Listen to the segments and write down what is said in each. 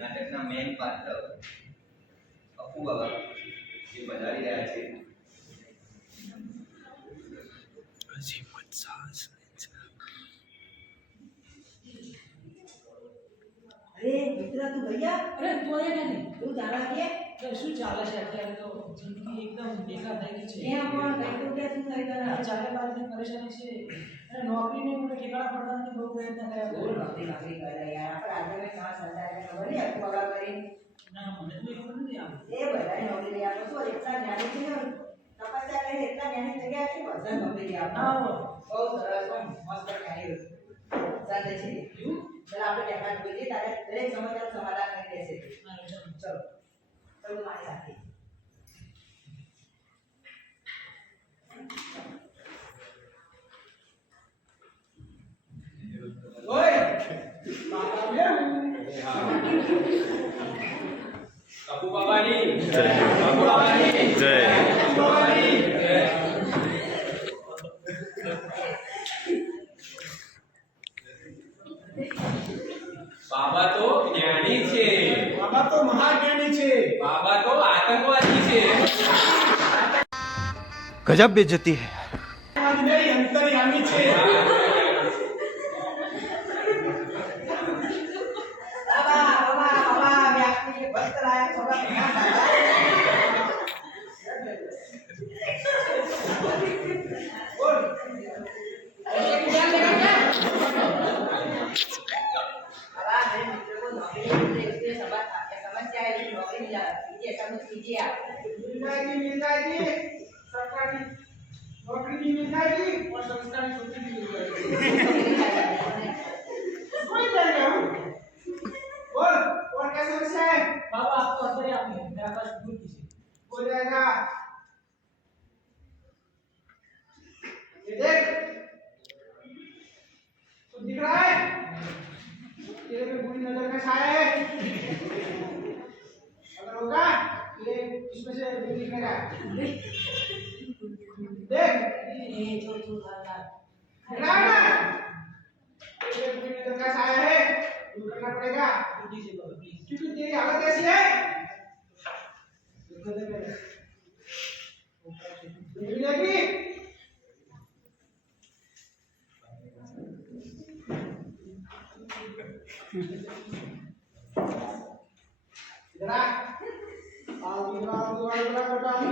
નાટકના main પાત્ર અપુ બાબા જે પધારી રહ્યા છે. अरे मित्र तू भैया अरे तू आया नहीं तू जाना के अरे શું ચાલે છે અત્યારે તો જિંદગી એકદમ બેકાર થઈ ગઈ છે એ પણ કઈ તો કે શું થઈ ગયું ચાલે બાદની પરેશાની છે અને નોકરીને મને ઠેકાણા પડવાની બહુ પ્રયત્ન કર્યા બોલ નોકરી કરે યાર આપણે આજે મેં કહાં સંતાય ખબર નહીં આપકો બાબા કરી ના મને તો ખબર નથી આમ એ બધા નોકરી આપો તો એટલા જ્ઞાની છે ને તપસ્યા કરી એટલા જ્ઞાની થઈ ગયા છે બધા નોકરી આપો ના બહુ સરસ મસ્ત જ્ઞાની ચાલે છે चल આપણે ટેકા જોઈએ તારે દરેક સમસ્યાનું સમાધાન કરી દેશે ચલો ચલો મારી સાથે ઓય બાબા બે અપુ બાબાની જય અપુ બાબાની જય અપુ બાબાની જય. બાબા તો જ્ઞાની છે, બાબા તો મહાજ્ઞાની છે બાબા તો આતંકવાદી છે. गजब बेइज्जती है આજ નહીં અંતર્યામી છે બાબા બાબા બાબા मैं आपके लिए भक्त लाया थोड़ा बोल अरे क्या लेगा क्या बाबा मेरे मित्र को नौकरी मिल इसलिए समस्या है कि नौकरी मिल कीजिए ऐसा मत कीजिए आप मिल जाएगी सरकारी नौकरी भी मिल जाएगी और संस्कारी छुट्टी भी मिल जाएगी कोई जाएगा बोल और क्या समस्या है बाबा आप तो अंदर ही आप हैं मेरा पास दूर कीजिए हो जाएगा ये देख तो दिख रहा है तेरे पे बुरी नजर का छाया है अगर होगा ये इसमें से भी दिखेगा देख ये जो जो लाला ना ये बुरी नजर का छाया है दूर करना पड़ेगा क्योंकि तेरी हालत ऐसी है मिलेगी इधर आ आओ बड़ा बड़ा जो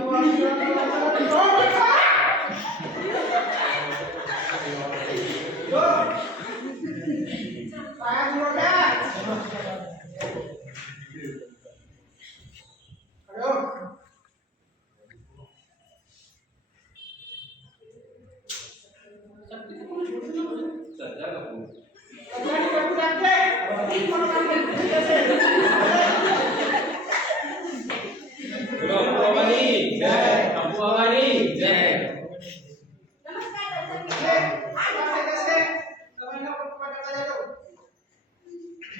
पाया जोड़ क्या हेलो સરદાર કપૂર अजानी कपूर जानते બોલો અપુ બાબાની જય, અપુ બાબાની જય. नमस्कार दर्शक कैसे मित्रों कैसे समय ना पट पट जाओ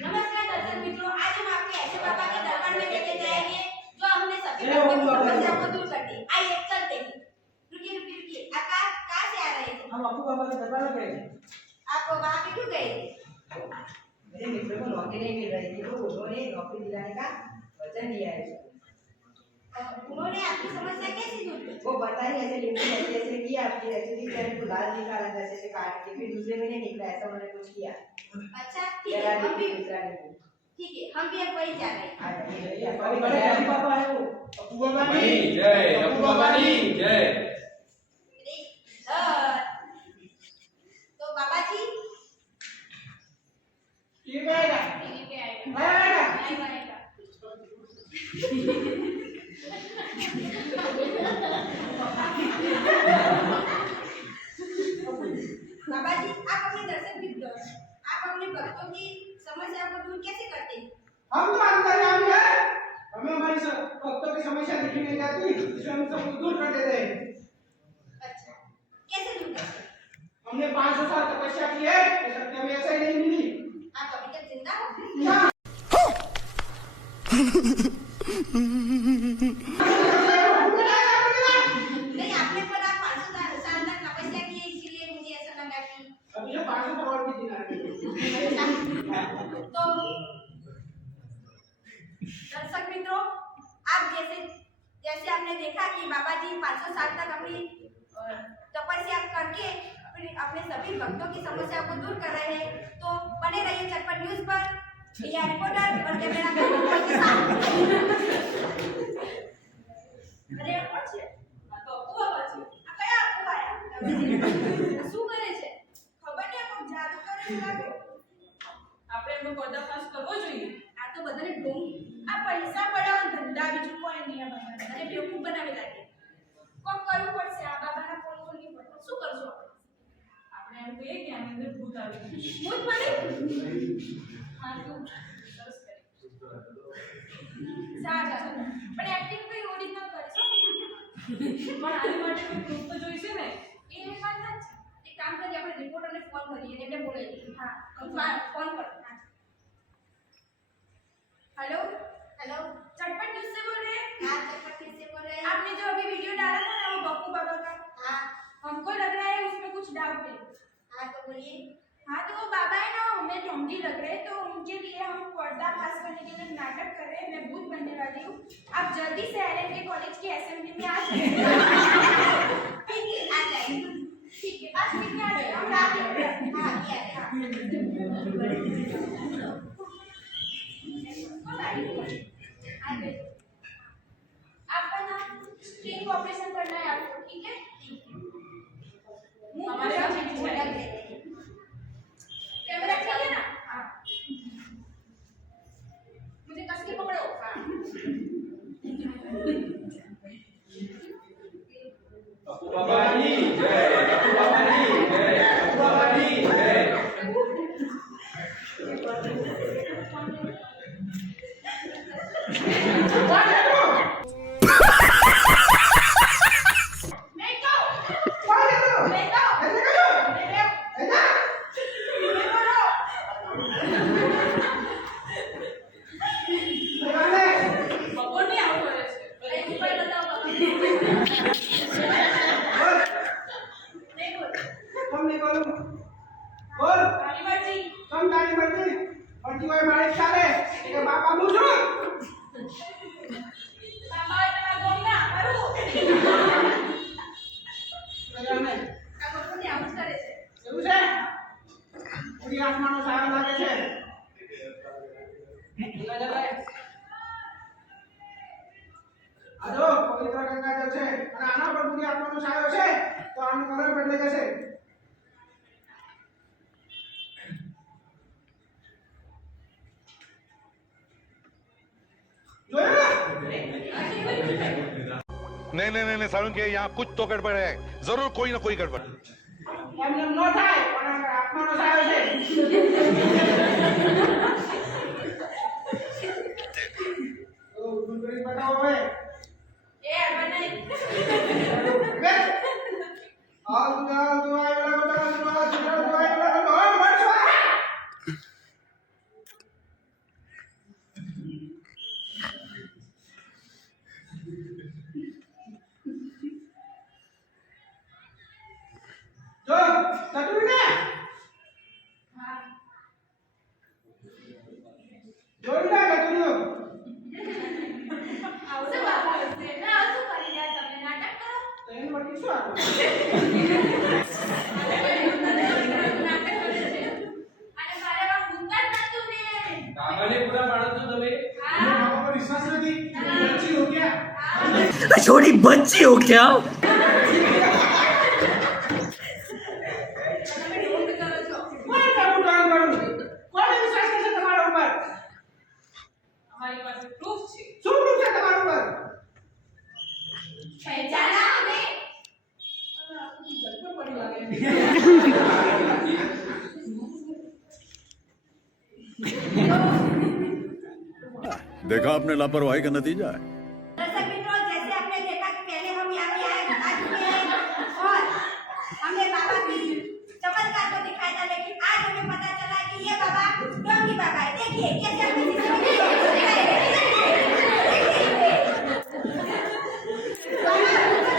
नमस्कार दर्शक मित्रों, आज हम आपके ऐसे बाबा के दरबार में लेके जाएंगे जो हमने सभी ए, भक्तों की वो बाबा। समस्याओं को दूर कर दी। आइए चलते हैं। रुकिए आप कहाँ से आ रहे थे? हम आपको बाबा के दरबार में गए थे आप वहाँ पे क्यों गए थे? मेरे मित्र को नौकरी नहीं मिल रही थी तो उन्होंने नौकरी दिलाने का वचन दिया है उन्होंने आपकी समस्या कैसे दूर की? वो बताई ऐसे लिखी ऐसे ऐसे किया आपकी एक्चुअली चैनल को लाल निकाला जैसे ऐसे काट के फिर दूसरे महीने निकला ऐसा उन्होंने कुछ किया अच्छा ठीक जरा है, हम भी दूसरा नहीं ठीक है, हम भी अब वही जा रहे हैं। आज बड़े ज्ञानी बाबा है वो अपू बाबा બાબાની જય, અપુ બાબાની જય. तो बाबा जी ठीक आएगा टीवी पे आएगा आएगा नहीं बनेगा। बाबा जी आप अपने दर्शक मित्रों आप अपने भक्तों की समस्या को दूर कैसे करते हैं? हम तो अंतर्यामी है हमें हमारी भक्तों की समस्या दिखी नहीं जाती इसलिए हम सब दूर कर देते हैं अच्छा कैसे दूर करते हैं? हमने 500 साल तपस्या की है ये शक्ति हमें ऐसा ही नहीं मिली आप अभी तक जिंदा हो? ना नहीं आपने पर आप 500 साल तक तपस्या की है इसीलिए मुझे ऐसा लगा कि अभी जो 500 करोड़ की जीना है तो दर्शक मित्रों, आप जैसे आपने देखा कि बाबा जी 500 साल तक अपनी तपस्या करके अपने सभी भक्तों की समस्या को दूर कर रहे हैं। तो बने रहिए चटपट न्यूज पर। यह रिपोर्टर और कैमरा मैन के साथ। અરે કોણ છે? આ તો અપુ બાબા છે. આ કયા અપુ આયા? શું કરે છે? ખબર નહીં, કોક જાદુ કરે છે લાગે. આપણે એમનો પર્દાફાશ કરવો જોઈએ. આ તો બધાને ઢોંગ. આ પૈસા પડાવવાનો ધંધા બીજું કોઈ નહીં આ બાબા. અને બેવકૂફ બનાવી લાગે. કોક કરવું પડશે. આ બાબાના ફોન ખોલવી પડશે. શું કરશું આપણે? આપણે એમ કહીએ કે આની અંદર ભૂત આવી ગયું. ભૂત મને? હા તો સરસ કરી. સારું. પણ એક્ટિંગ તો ઓરિજિનલ કરશો. પણ આની માટે કોઈ પ્રૂફ તો જોઈશે ને. એ વાત સાચી. એક કામ કરીએ, આપણે રિપોર્ટરને ફોન કરીએ અને એમને બોલાવીએ. હા, ફોન કરો. हेलो हेलो, चटपट न्यूज़ से बोल रहे हैं? हाँ, चटपट न्यूज़ से बोल रहे हैं। आपने जो अभी वीडियो डाला था ना वो बप्पू बाबा का, हाँ, हमको लग रहा है उसमें कुछ डाउट है। हाँ तो बोलिए। हाँ तो वो बाबा है ना, हमें ढोंगी लग रहे हैं, तो उनके लिए हम पर्दाफाश करने के लिए नाटक कर रहे हैं। मैं भूत बनने वाली हूँ। आप जल्दी से एलएन के कॉलेज की असेंबली में आ जाइए। ठीक है, आ जाइए। ठीक है, बस कितने आ जाइए, हम रात में। हाँ, आपका ना स्ट्रिंग ऑपरेशन करना है आपको, ठीक है? हमारे यहाँ ठीक है। कैमरा ठीक है ना? हाँ। मुझे कस के पकड़ो। हाँ। અપુ બાબાની જય, અપુ બાબાની જય, અપુ બાબાની જય. नहीं तो કોણ છે તું? नहीं तो એટલે કયો? नहीं એટલે बोलो। બરાબર. બપોરની આવું કરે છે. नहीं ऊपर बताओ बाबा। બોલ. नहीं बोल। કોમ નહીં બોલું. બોલ. ताली बाजी। કોમ તારી મરજી. મરજી હોય મારે જ ચાલે. કે બાપા હું છું. बाबा इतना गोंगा करू। બરાબર. આ બપોરની આવું જ કરે છે. એવું છે? પૂરી આત્માનો સારો લાગે છે. બોલા જવાય. આ જો પવિત્ર ગંગાજળ છે અને આના પર પૂરી આત્માનો છાયો છે તો આનું કલર બદલાઈ જશે. જોયું? नहीं नहीं नहीं नहीं सारुण के यहाँ कुछ तो गड़बड़ है, जरूर कोई ना कोई गड़बड़। એમને એમ ન થાય પણ આ આત્માનો છાયો છે. તો ઊભું કરીને બતાવો હવે. એ બનાઈ। બે. આવતું આવેલા બધા આવતું આવેલા બધા મળશો. જો તકું ને હા। જોઈ લે તકું. આવું તો બાબા હશે ને, આવું શું કરી રહ્યા તમે? નાટક કરો। તો એની માટે શું આપો? નાટક કરે છે। અને મારે આ ભૂતકાળ નતું ને। કાગળે પૂરા પાડો છો તમે. હા। બાબા પર વિશ્વાસ નથી. બચ્ચી હો ગયા. હા। छोटी बच्ची हो क्या? તમે ઢોંગ કરો છો। કોણ કામ કરું? કોને વિશ્વાસ કરશે તમારા ઉપર? અમારી પાસે પ્રૂફ છે. શું પ્રૂફ છે તમારા ઉપર? પહેચાના હમે। જલ્દી પડી લાગે. देखा आपने लापरवाही का नतीजा है। दर्शक मित्रों, जैसे आपने देखा कि पहले हम यहाँ पे आ चुके हैं और हमने बाबा की चमत्कार को दिखाया था, लेकिन आज हमें पता चला कि ये बाबा ढोंगी बाबा है। देखिए कैसे हमने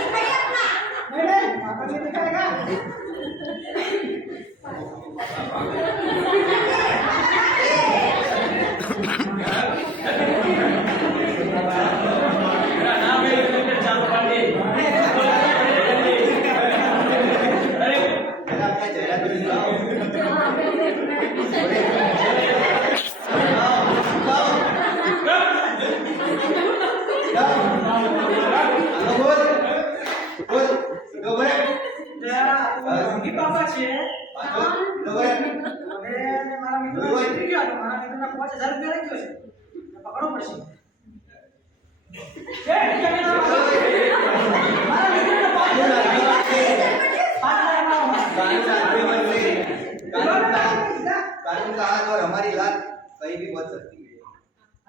दिखाई अपना। नहीं बाबा ने दिखाएगा. કાઢો. મારા મિત્રના 5000 રૂપિયા લઈ ગયો છે. પકડવો પડશે. શેઠ, મારા મિત્રને 5000 कानून का हाथ और हमारी लात कहीं भी बच सकती है।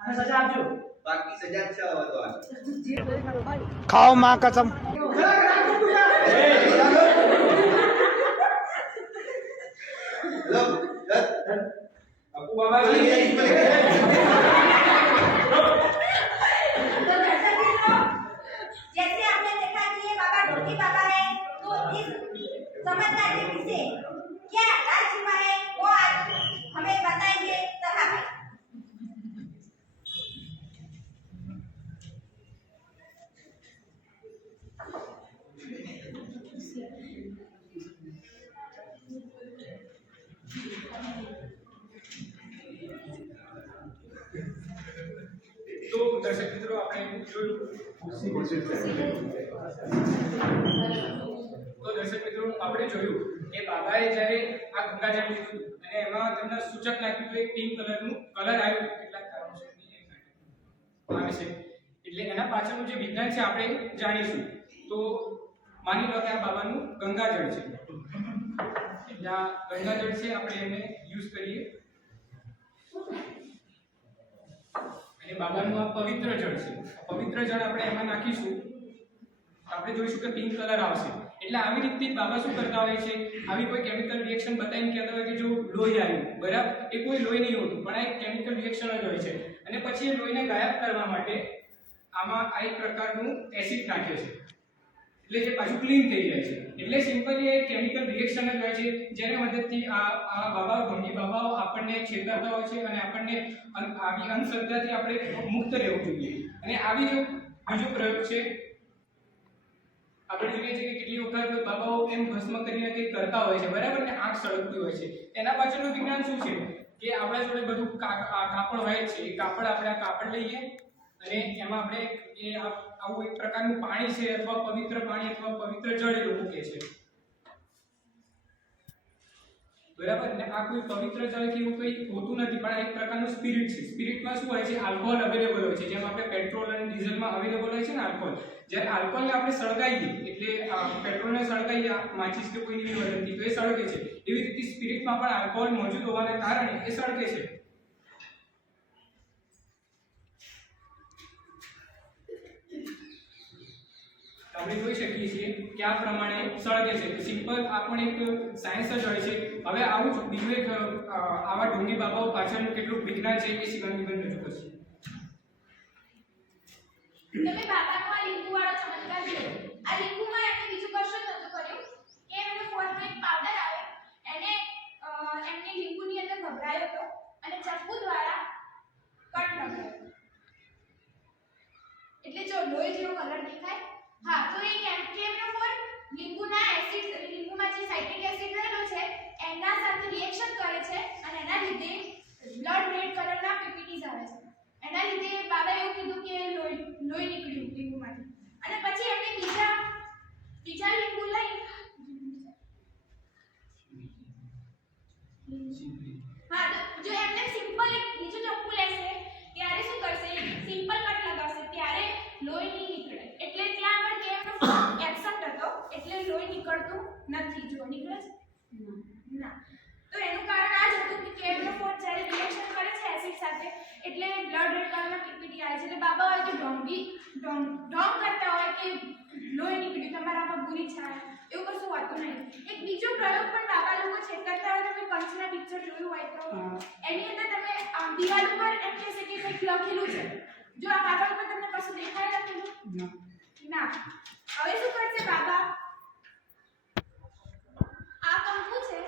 અને સજા આપજો. बाकी सजा 6 वर्ष। खाओ माँ कसम। अप्पू बाबा जी तो दर्शक मित्रों, जैसे आपने देखा कि ये बाबा ढोकी बाबा है, तो इस समझदार के पीछे क्या राज छिपा है वो आज हमें बताएंगे सभा में। તો દર્શક મિત્રો આપણે જોયું કે બાબાએ જ્યારે આ ગંગાજળ લીધું અને એમાં તમને સૂચક નાખ્યું તો એક પિંક કલરનું કલર આવ્યું કેટલાક કારણોસર આવે છે એટલે એના પાછળનું જે વિજ્ઞાન છે આપણે જાણીશું તો માની લો કે આ બાબાનું ગંગાજળ છે એટલે આ ગંગાજળ છે આપણે એને યુઝ કરીએ અને બાબાનું આ પવિત્ર જળ છે પવિત્ર જળ આપણે એમાં નાખીશું આપણે જોઈશું કે પિંક કલર આવશે એટલે આવી રીતે બાબા શું કરતા હોય છે આવી કોઈ કેમિકલ રિએક્શન બતાવીને કહેતા હોય કે જો લોહી આવ્યું બરાબર એ કોઈ લોહી નહીં હોતું પણ આ એક કેમિકલ રિએક્શન જ હોય છે અને પછી એ લોહીને ગાયબ કરવા માટે આમાં આ એક પ્રકારનું એસિડ નાખે છે એટલે જે પાછું ક્લીન થઈ જાય છે એટલે સિમ્પલી એક કેમિકલ રિએક્શન જ હોય છે જેની મદદથી આ બાબા ઢોંગી બાબાઓ આપણને છેતરતા હોય છે અને આપણને આવી અંધશ્રદ્ધાથી આપણે મુક્ત રહેવું જોઈએ અને આવી જો બીજો પ્રયોગ છે આપણે જોઈએ છીએ કે કેટલી વખત બાબાઓ એમ ભસ્મ કરીને કંઈ કરતા હોય છે બરાબર ને આંખ સળગતી હોય છે એના પાછળનું વિજ્ઞાન શું છે કે આપણા જોડે બધું કાપડ હોય છે એ કાપડ આપણે કાપડ લઈએ અને એમાં આપણે એ આવું એક પ્રકારનું પાણી છે અથવા પવિત્ર પાણી અથવા પવિત્ર જળ એ મૂકે છે બરાબર ને આ કોઈ પવિત્ર જળ કે એવું કંઈ હોતું નથી પણ આ એક પ્રકારનું સ્પિરિટ છે સ્પિરિટમાં શું હોય છે આલ્કોહોલ અવેલેબલ હોય છે જેમ આપણે પેટ્રોલ અને ડીઝલમાં અવેલેબલ હોય છે ને આલ્કોહોલ જ્યારે આલ્કોહોલને આપણે સળગાવીએ એટલે પેટ્રોલને સળગાવીએ માચીસ કે કોઈની મદદથી તો એ સળગે છે એવી રીતે સ્પિરિટમાં પણ આલ્કોહોલ મોજૂદ હોવાના કારણે એ સળગે છે આપણે જોઈ શકીએ છીએ કે આ પ્રમાણે સળગે છે સિમ્પલ આ પણ એક સાયન્સ જ હોય છે હવે આવું જ બીજું એક આવા ઢોંગી બાબાઓ પાછળનું કેટલું વિજ્ઞાન છે એ શિવાંગીબેન રજૂ કરશે તમે બાબાનો આ લીંબુ વાળો ચમત્કાર જોયો આ લીંબુમાં એમને બીજું કશું નહોતું કર્યું કે એમને ફોર્મેટ પાવડર આવે એને એમને લીંબુની અંદર ભભરાયો હતો અને ચપ્પુ દ્વારા કટ લગાવ્યો એટલે જો લોહી જેવો કલર દેખાય હા તો એ કેમ્ફોર લીંબુના એસિડ લીંબુમાં જે સાઇટ્રિક એસિડ રહેલો છે એના સાથે રિએક્શન કરે છે અને એના લીધે બ્લડ રેડ કલરના પીપીટીઝ આવે છે એના લીધે બાબાએ એવું કીધું કે લોહી નીકળ્યું લીંબુમાંથી અને પછી એમને બીજા લીંબુ લઈ હા તો જો એમને સિમ્પલ એક બીજું ચપ્પુ લેશે ત્યારે શું કરશે સિમ્પલ કટ લગાવશે ત્યારે લોહી નહીં નીકળે એટલે ત્યાં આગળ કેમનો એબ્સન્ટ હતો એટલે લોહી નીકળતું નથી જો નીકળે છે ના તો એનું કારણ આ જ હતું કે કેમનો ફોર જ્યારે રિએક્શન કરે છે એસિડ સાથે એટલે બ્લડ રેડ કલરમાં પીપીટી આવે છે એટલે બાબા હોય કે ઢોંગ કરતા હોય કે લોહી નીકળ્યું તમારામાં બુરી છાય એવું કશું હોતું નહીં એક બીજો પ્રયોગ પણ બાબા લોકો છેતરતા હોય તમે પંચના પિક્ચર જોયું હોય તો એની અંદર તમે દિવાલ ઉપર એમ કહેશે કે કંઈક લખેલું છે જો આ કાગળ પર તમને કશું દેખાય લખેલું ના હવે શું કરશે બાબા આ કંકુ છે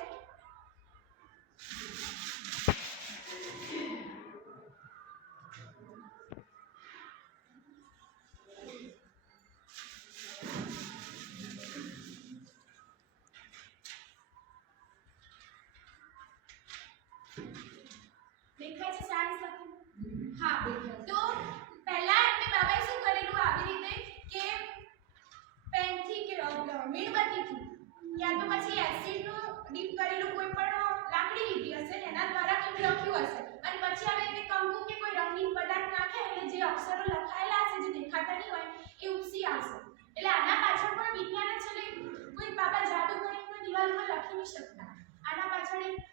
દેખાય છે સારી લખેલું હા તો પહેલા એમને બાબાએ શું કરેલું આવી રીતે કે પેનથી કે મીણબત્તીથી યા તો પછી એસિડનું ડીપ કરેલું કોઈ પણ લાકડી લીધી હશે ને એના દ્વારા કંઈક લખ્યું હશે લેવલ પર લખી નહીં શકતા. આના પાછળ એક